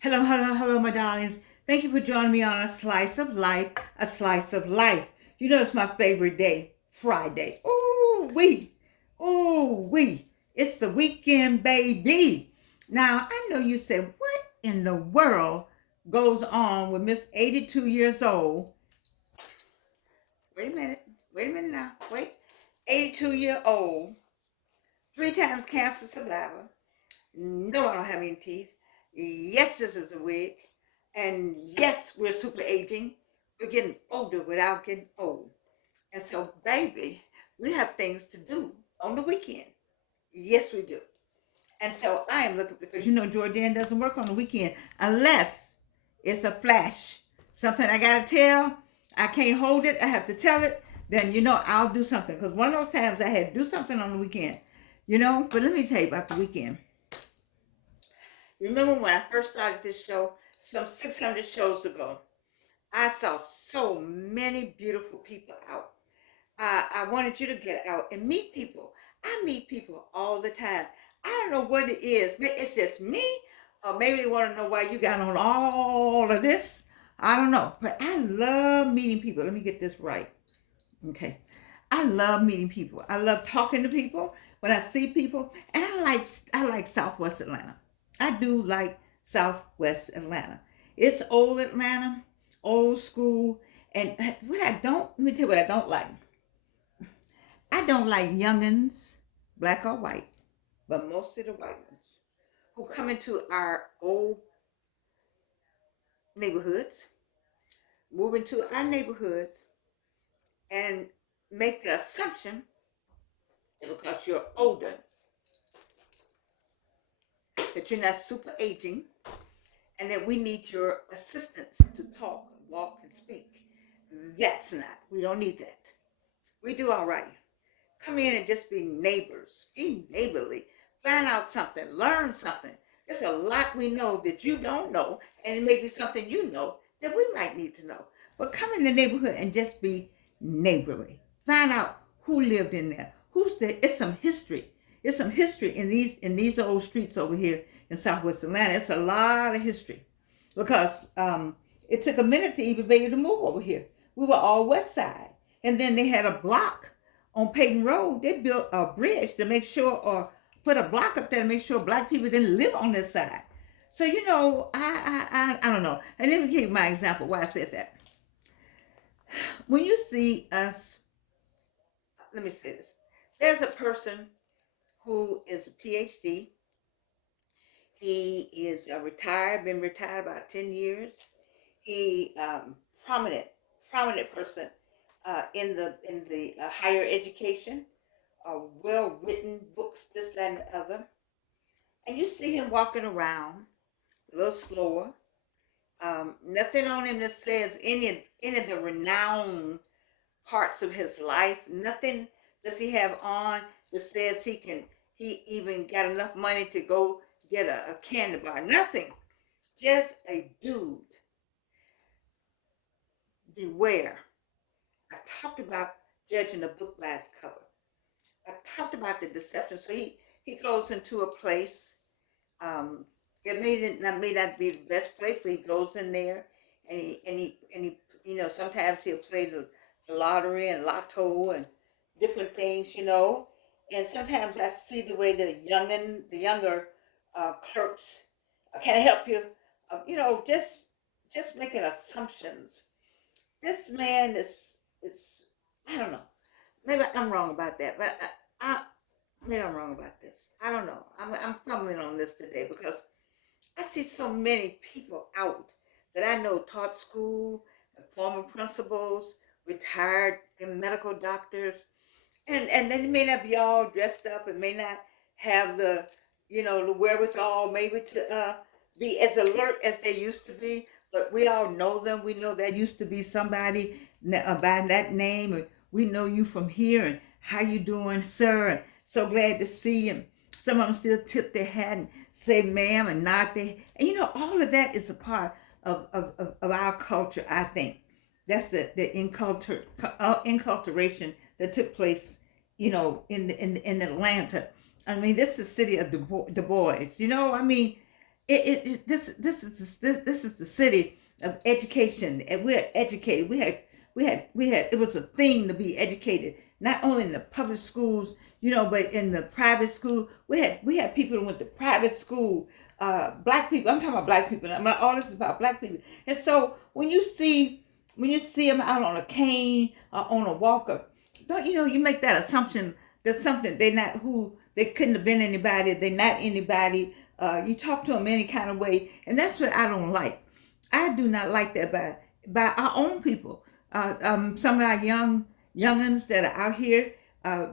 Hello, hello, hello, my darlings. Thank you for joining me on A Slice of Life, A Slice of Life. You know it's my favorite day, Friday. Ooh, wee. It's the weekend, baby. Now, I know you said, what in the world goes on with Miss 82 years old? Wait a minute. Wait a minute now. Wait. 82-year-old, three times cancer survivor. No, I don't have any teeth. Yes, this is a wig. And yes, we're super aging. We're getting older without getting old. And so, baby, we have things to do on the weekend. Yes, we do. And so I am looking because Jordan doesn't work on the weekend unless it's a flash. Something I gotta tell. I can't hold it. I have to tell it. Then I'll do something. Because one of those times I had to do something on the weekend. But let me tell you about the weekend. Remember when I first started this show, some 600 shows ago, I saw so many beautiful people out. I wanted you to get out and meet people. I meet people all the time. I don't know what it is. It's just me, or maybe they want to know why you got on all of this. I don't know. But I love meeting people. Let me get this right. Okay. I love meeting people. I love talking to people when I see people. And I like Southwest Atlanta. I do like Southwest Atlanta. It's old Atlanta, old school. And what I don't, let me tell you what I don't like. I don't like youngins, black or white, but most of the white ones who come into our old neighborhoods, move into our neighborhoods, and make the assumption that because you're older, that you're not super aging, and that we need your assistance to talk, walk, and speak. That's not. We don't need that. We do all right. Come in and just be neighbors. Be neighborly. Find out something. Learn something. There's a lot we know that you don't know, and it may be something you know that we might need to know. But come in the neighborhood and just be neighborly. Find out who lived in there. Who's there? It's some history. It's some history in these old streets over here in Southwest Atlanta. It's a lot of history because it took a minute to even be able to move over here. We were all West Side, and then they had a block on Peyton Road. They built a bridge to make sure, or put a block up there to make sure black people didn't live on this side. So I don't know. And let me give you my example why I said that. When you see us, let me say this. There's a person who is a PhD. He is retired, been retired about 10 years. He prominent, prominent person in the higher education, well written books, this, that, and the other. And you see him walking around a little slower. Nothing on him that says any of the renowned parts of his life. Nothing does he have on that says he even got enough money to go get a candy bar. Nothing. Just a dude. Beware. I talked about judging a book by its cover. I talked about the deception. So he goes into a place. Um, it may not be the best place, but he goes in there, and he sometimes he'll play the lottery and lotto and different things, and sometimes I see the way the younger clerks can help you, just making assumptions. This man is I don't know. Maybe I'm wrong about that, but maybe I'm wrong about this. I don't know. I'm fumbling on this today because I see so many people out that I know taught school, former principals, retired medical doctors, and they may not be all dressed up and may not have the wherewithal maybe to be as alert as they used to be. But we all know them. We know that used to be somebody by that name, and we know you from here. And how you doing, sir? And so glad to see you. Some of them still tip their hat and say ma'am and nod their, and all of that is a part of our culture. I think that's the inculturation that took place, in Atlanta. I mean, this is the city of Du Bois. I mean, This is the city of education, and we're educated. We had it was a thing to be educated, not only in the public schools, but in the private school. We had people who went to private school, black people. I'm talking about black people. All this is about black people. And so when you see them out on a cane or on a walker, don't you make that assumption that something they're not who they couldn't have been anybody. They're not anybody. You talk to them any kind of way, and that's what I don't like. I do not like that by our own people. Some of our youngins that are out here,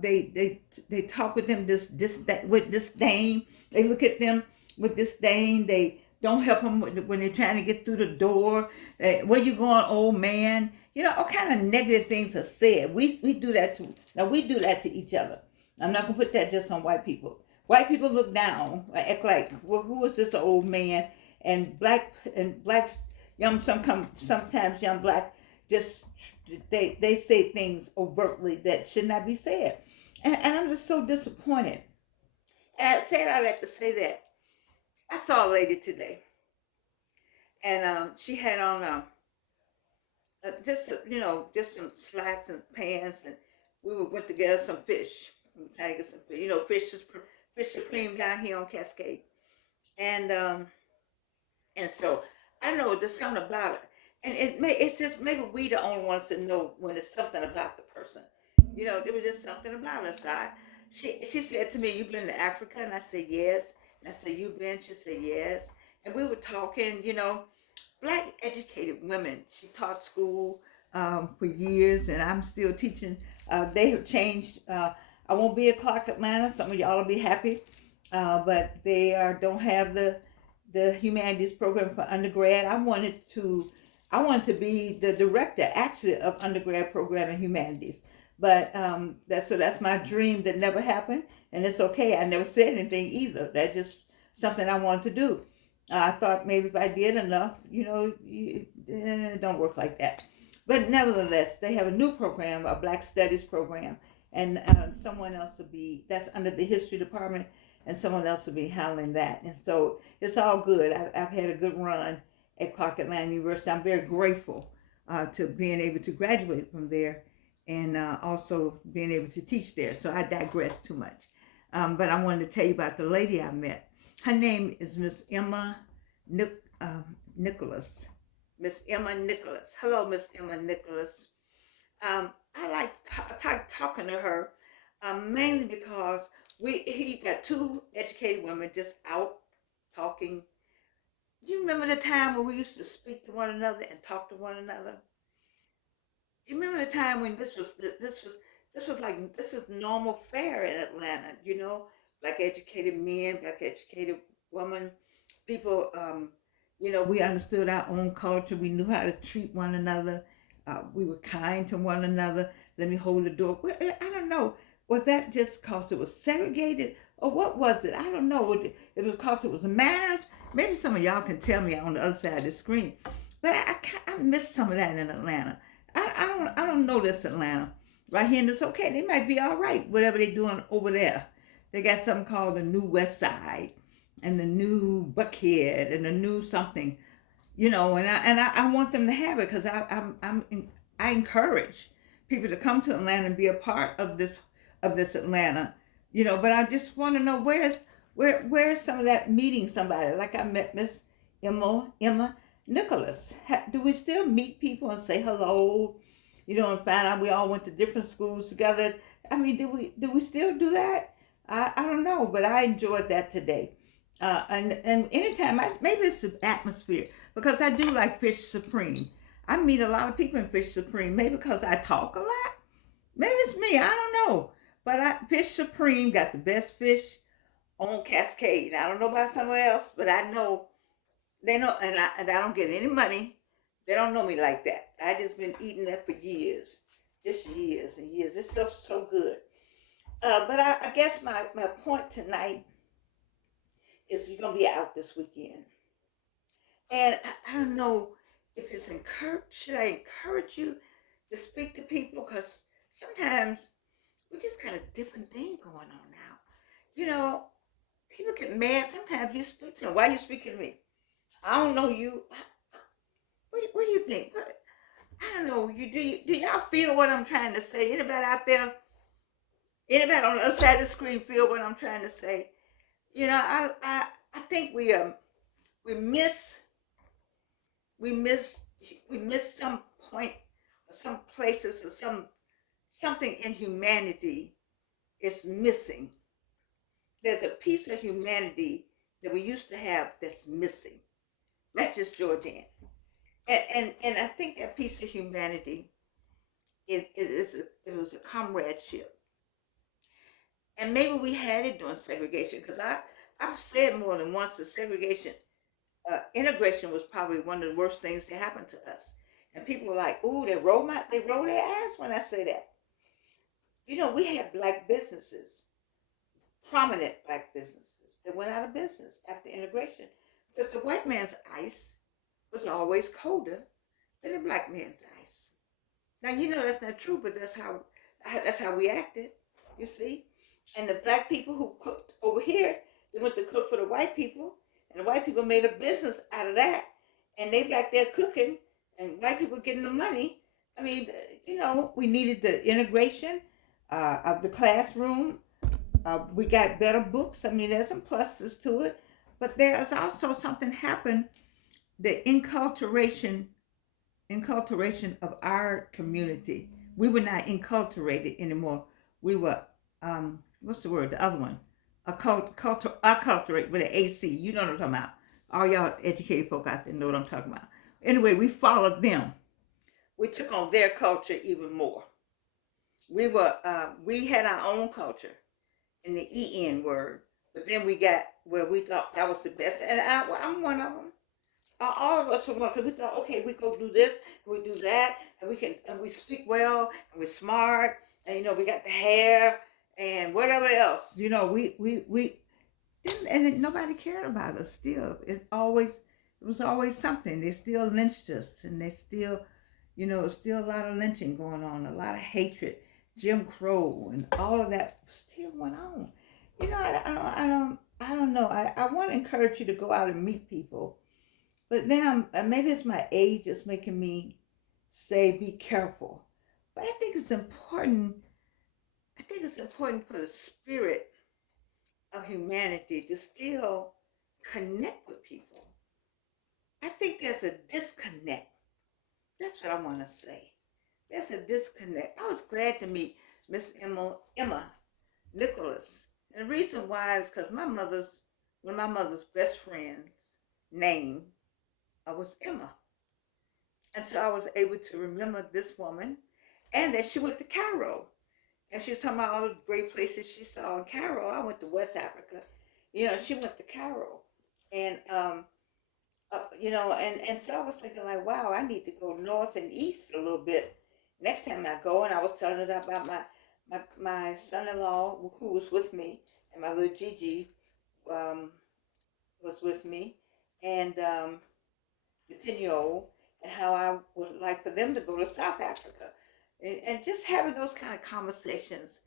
they talk with them with disdain. They look at them with disdain. They don't help them when they're trying to get through the door. Where you going, old man? All kind of negative things are said. We do that too. Now we do that to each other. I'm not gonna put that just on white people. White people look down, act like, well, who is this old man? And blacks, sometimes young black, just they say things overtly that should not be said, and I'm just so disappointed. And I said I like to say that I saw a lady today, and she had on just some slacks and pants, and went to get some fish. We were trying to get some fish. Fish supreme down here on Cascade, and so I know there's something about it, and it's just maybe we the only ones that know when it's something about the person. There was just something about us. She said to me, "You been to Africa?" And I said, "Yes." And I said, "You been?" She said, "Yes." And we were talking, black educated women. She taught school for years, and I'm still teaching. They have changed. I won't be at Clark Atlanta. Some of y'all will be happy, but they don't have the humanities program for undergrad. I wanted to be the director actually of undergrad program in humanities, but that's my dream that never happened, and it's okay. I never said anything either. That's just something I wanted to do. I thought maybe if I did enough, it don't work like that. But nevertheless, they have a new program, a Black Studies program, and someone else will be that's under the history department, and someone else will be handling that. And so it's all good. I've had a good run at Clark Atlanta University. I'm very grateful to being able to graduate from there, and also being able to teach there. So I digress too much. But I wanted to tell you about the lady I met. Her name is Miss Emma Nicholas. Miss Emma Nicholas. Hello, Miss Emma Nicholas. I like talking to her, mainly because he got two educated women just out talking. Do you remember the time when we used to speak to one another and talk to one another? Do you remember the time when this is normal fare in Atlanta? Black educated men, black educated women, people. We understood our own culture. We knew how to treat one another. We were kind to one another. Let me hold the door. Well, I don't know. Was that just because it was segregated, or what was it? I don't know. It was because it was manners. Maybe some of y'all can tell me on the other side of the screen. But I miss some of that in Atlanta. I don't know this Atlanta. Right here in this, okay, they might be all right, whatever they're doing over there. They got something called the New West Side and the New Buckhead and the New something, and I want them to have it because I encourage people to come to Atlanta and be a part of this Atlanta, But I just want to know where's some of that meeting somebody like I met Miss Emma Nicholas. Do we still meet people and say hello? And find out we all went to different schools together. I mean, do we still do that? I don't know, but I enjoyed that today. And anytime maybe it's the atmosphere because I do like Fish Supreme. I meet a lot of people in Fish Supreme. Maybe because I talk a lot. Maybe it's me. I don't know. But Fish Supreme got the best fish on Cascade. I don't know about somewhere else, but I know they know, and I don't get any money. They don't know me like that. I just been eating that for years, just years and years. It's so good. But I guess my point tonight is you're gonna be out this weekend, and I don't know if it's encourage. Should I encourage you to speak to people? Because sometimes we just got a different thing going on now. You know, People get mad. Sometimes you speak to them. Why are you speaking to me? I don't know you. What do you think? I don't know. Do y'all feel what I'm trying to say? Anybody out there? Anybody on the other side of the screen feel what I'm trying to say? You know, I think we miss we miss we miss some point, some places, or something in humanity is missing. There's a piece of humanity that we used to have that's missing. That's just Georgian. And I think that piece of humanity it was a comradeship. And maybe we had it during segregation, because I've said more than once that segregation, integration was probably one of the worst things that happened to us. And people were like, "Ooh, they roll their ass when I say that." You know, we had black businesses, prominent black businesses, that went out of business after integration, because the white man's ice was always colder than the black man's ice. Now you know that's not true, but that's how we acted. You see, and the black people who cooked over here, they went to cook for the white people, and the white people made a business out of that, and they back there cooking, and white people getting the money. I mean, you know, we needed the integration of the classroom. We got better books. I mean, there's some pluses to it, but there's also something happened. The inculturation of our community. We were not enculturated anymore. We were what's the word? The other one. Acculturate with an AC. You know what I'm talking about. All y'all educated folk out there know what I'm talking about. Anyway, we followed them. We took on their culture even more. We had our own culture in the EN word, but then we got where we thought that was the best, and I'm one of them. All of us were one, because we thought, okay, we go do this, we do that, and we speak well, and we're smart, and you know, we got the hair and whatever else. You know, we didn't, and then nobody cared about us. Still, it was always something. They still lynched us, and they still, you know, still a lot of lynching going on, a lot of hatred, Jim Crow, and all of that still went on. You know, I don't know. I want to encourage you to go out and meet people, but then maybe it's my age that's making me say be careful. But I think it's important. I think it's important for the spirit of humanity to still connect with people. I think there's a disconnect. That's what I want to say. There's a disconnect. I was glad to meet Miss Emma Nicholas. And the reason why is because one of my mother's best friends' name was Emma. And so I was able to remember this woman, and that she went to Cairo. And she was talking about all the great places she saw in Cairo. I went to West Africa. You know, she went to Cairo. And, you know, and so I was thinking, like, wow, I need to go north and east a little bit next time I go. And I was telling her about my son-in-law who was with me, and my little Gigi um, was with me, and the 10-year-old, and how I would like for them to go to South Africa. And just having those kind of conversations,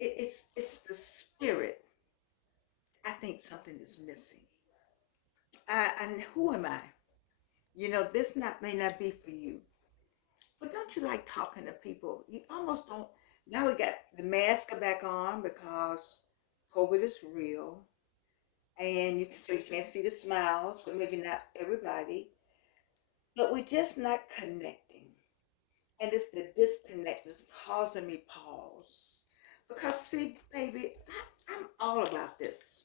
it's the spirit. I think something is missing. And who am I? You know, this not may not be for you, but don't you like talking to people? You almost don't. Now we got the mask back on because COVID is real, and you can't see the smiles, but maybe not everybody. But we're just not connecting. And it's the disconnect that's causing me pause. Because, see, baby, I'm all about this.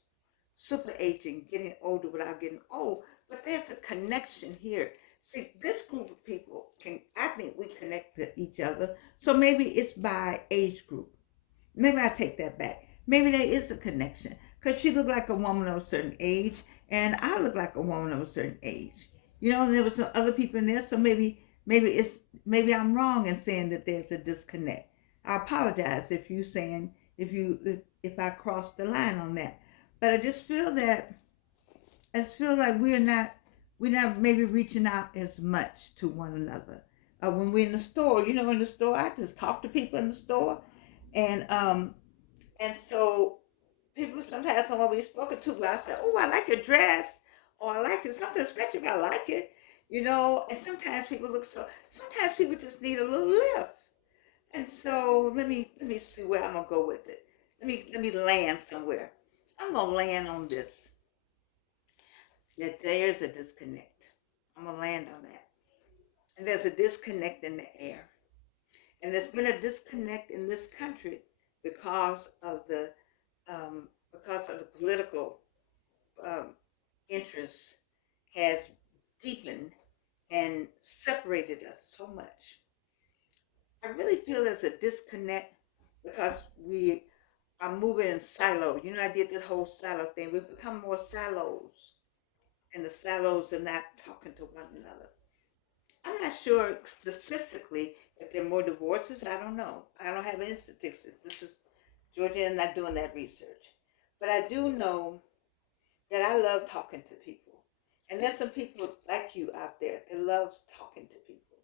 Super aging, getting older without getting old. But there's a connection here. See, this group of people I think we connect to each other. So maybe it's by age group. Maybe I take that back. Maybe there is a connection. Because she looked like a woman of a certain age, and I look like a woman of a certain age. You know, and there were some other people in there, so maybe I'm wrong in saying that there's a disconnect. I apologize if I crossed the line on that. But I just feel like we're not maybe reaching out as much to one another. When we're in the store, you know, in the store, I just talk to people in the store, and so People sometimes don't want to be spoken to, but I say, "Oh, I like your dress," or "I like it." Something special, but I like it. You know, and sometimes people look so. Sometimes people just need a little lift. And so let me see where I'm gonna go with it. Let me land somewhere. I'm gonna land on this. That there's a disconnect. I'm gonna land on that. And there's a disconnect in the air. And there's been a disconnect in this country because of the political um, interests has deepened and separated us so much. I really feel there's a disconnect because we are moving in silo. You know, I did this whole silo thing. We've become more silos, and the silos are not talking to one another. I'm not sure statistically if there are more divorces. I don't know. I don't have any statistics. This is Georgia and not doing that research. But I do know that I love talking to people. And there's some people like you out there that loves talking to people.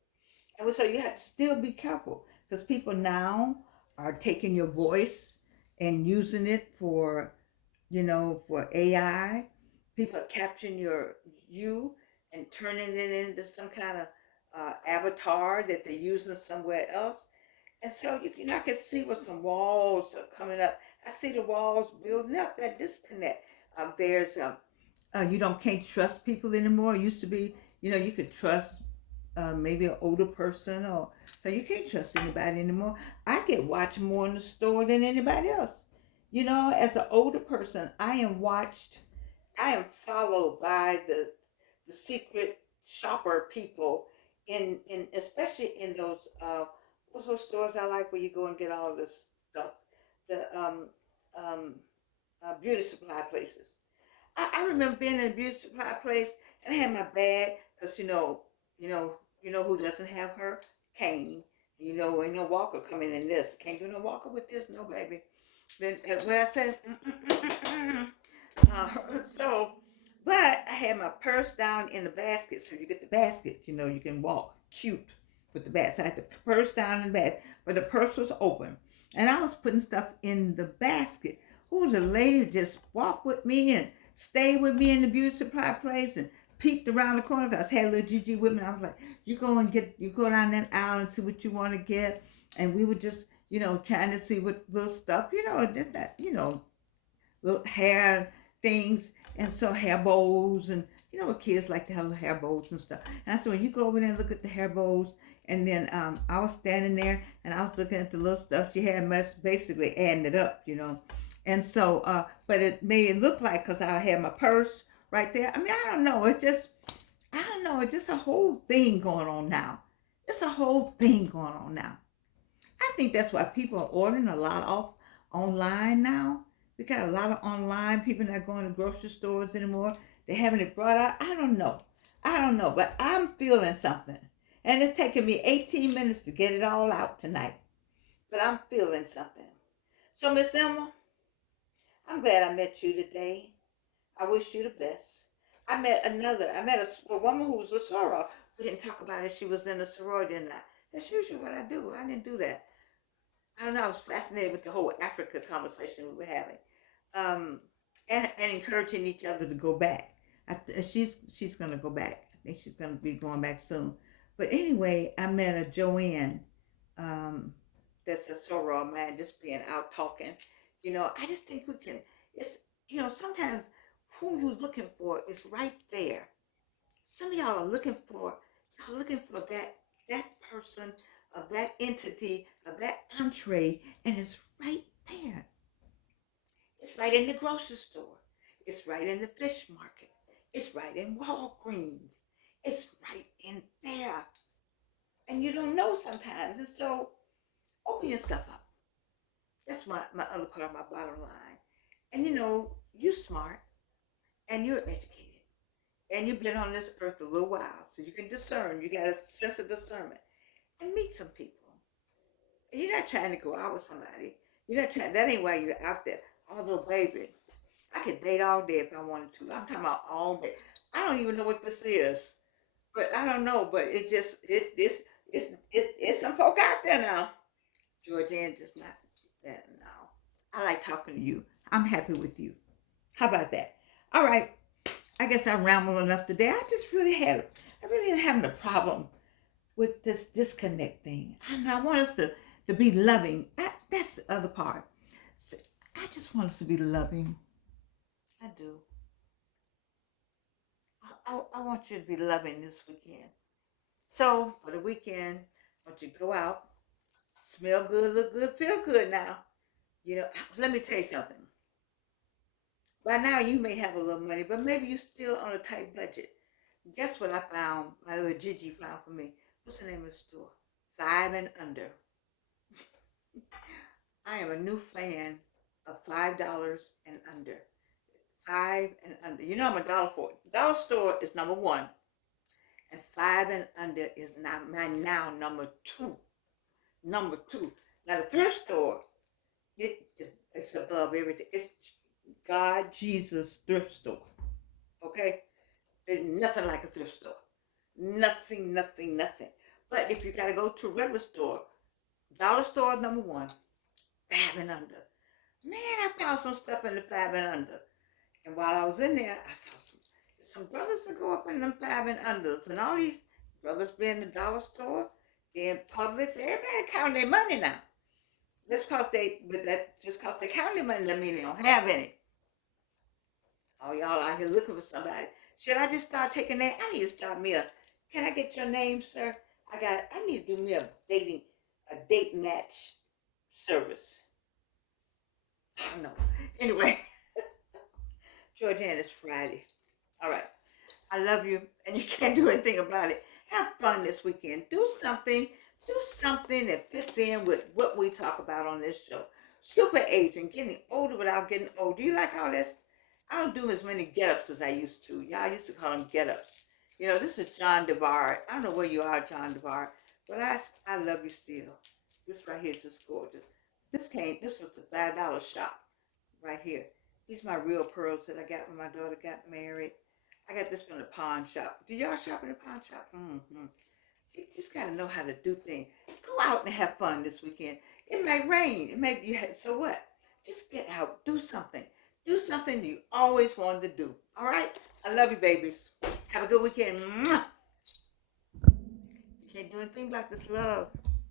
And so you have to still be careful because people now are taking your voice and using it for, for AI. People are capturing you and turning it into some kind of avatar that they're using somewhere else. And so I can see where some walls are coming up. I see the walls building up. That disconnect. There's you don't can't trust people anymore. It used to be, you could trust maybe an older person, or so you can't trust anybody anymore. I get watched more in the store than anybody else. As an older person, I am watched. I am followed by the secret shopper people in especially in those what's those stores I like where you go and get all this stuff, the um beauty supply places. I remember being in a beauty supply place and I had my bag because who doesn't have her cane. Ain't no walker coming in this. Can't do no walker with this, no baby. Then when I said, uh, so, but I had my purse down in the basket, so you get the basket. You can walk cute with the basket. So I had the purse down in the basket, but the purse was open, and I was putting stuff in the basket. Who was a lady just walked with me and stayed with me in the beauty supply place and peeked around the corner because I had little Gigi with me. I was like, you go down that aisle and see what you want to get. And we were just, trying to see what little stuff, did that, little hair things. And so hair bows and, kids like to have little hair bows and stuff. And so when you go over there and look at the hair bows, and then I was standing there and I was looking at the little stuff she had, much basically adding it up. And so, but it made it look like because I had my purse right there. I mean, I don't know. I don't know. It's just a whole thing going on now. It's a whole thing going on now. I think that's why people are ordering a lot off online now. We got a lot of online people not going to grocery stores anymore. They're having it brought out. I don't know. I don't know, but I'm feeling something. And it's taken me 18 minutes to get it all out tonight. But I'm feeling something. So, Miss Emma, I'm glad I met you today. I wish you the best. I met a woman who was a soror. We didn't talk about if she was in a sorority or not. That's usually what I do. I didn't do that. I don't know. I was fascinated with the whole Africa conversation we were having, um, and encouraging each other to go back. She's gonna go back. I think she's gonna be going back soon. But anyway, I met a Joanne. Um, that's a soror man, just being out talking. I just think we can. It's sometimes who you're looking for is right there. Some of y'all are looking for that person of that entity of that entree, and it's right there. It's right in the grocery store. It's right in the fish market. It's right in Walgreens. It's right in there. And you don't know sometimes. And so open yourself up. That's my other part of my bottom line. And you're smart and you're educated. And you've been on this earth a little while. So you can discern. You got a sense of discernment. And meet some people. And you're not trying to go out with somebody. You're not trying, that ain't why you're out there. Although, baby, I could date all day if I wanted to. I'm talking about all day. I don't even know what this is. But I don't know. But it just, it's some folk out there now. Georgian just not that now. I like talking to you. I'm happy with you. How about that? All right. I guess I rambled enough today. I really am having a problem with this disconnect thing. I want us to be loving. That's the other part. I just want us to be loving. I do. I want you to be loving this weekend. So for the weekend, I want you to go out, smell good, look good, feel good now. You know, let me tell you something. By now you may have a little money, but maybe you're still on a tight budget. Guess what I found? My little Gigi found for me. What's the name of the store? Five and Under. I am a new fan of $5 and under. Five and under. You know I'm a dollar for it. Dollar store is number one, and five and under is not my now number two. Number two. Now the thrift store, it's above everything. It's God Jesus thrift store. Okay, there's nothing like a thrift store. Nothing, nothing, nothing. But if you gotta go to a regular store, dollar store number one, five and under. Man, I found some stuff in the five and under. And while I was in there, I saw some brothers that go up in them five and unders, and all these brothers be in the dollar store, they're in Publix. Everybody counting their money now. Just cause they count their money doesn't mean they don't have any. Oh, y'all out here looking for somebody. Should I just start taking that? I need to start me a. Can I get your name, sir? I need to do me a date match service. I don't know. Anyway, Georgiana, it's Friday. All right. I love you, and you can't do anything about it. Have fun this weekend. Do something. Do something that fits in with what we talk about on this show. Super aging, getting older without getting old. Do you like all this? I don't do as many get-ups as I used to. Y'all used to call them get-ups. You know, this is John DeVar. I don't know where you are, John DeVar, but I love you still. This right here is just gorgeous. This was the $5 shop right here. These are my real pearls that I got when my daughter got married. I got this from the pawn shop. Do y'all shop in the pawn shop? Mm-hmm. You just gotta know how to do things. Go out and have fun this weekend. It may rain. It may be so what? Just get out. Do something. Do something you always wanted to do. All right? I love you, babies. Have a good weekend. Mwah! You can't do anything about this love.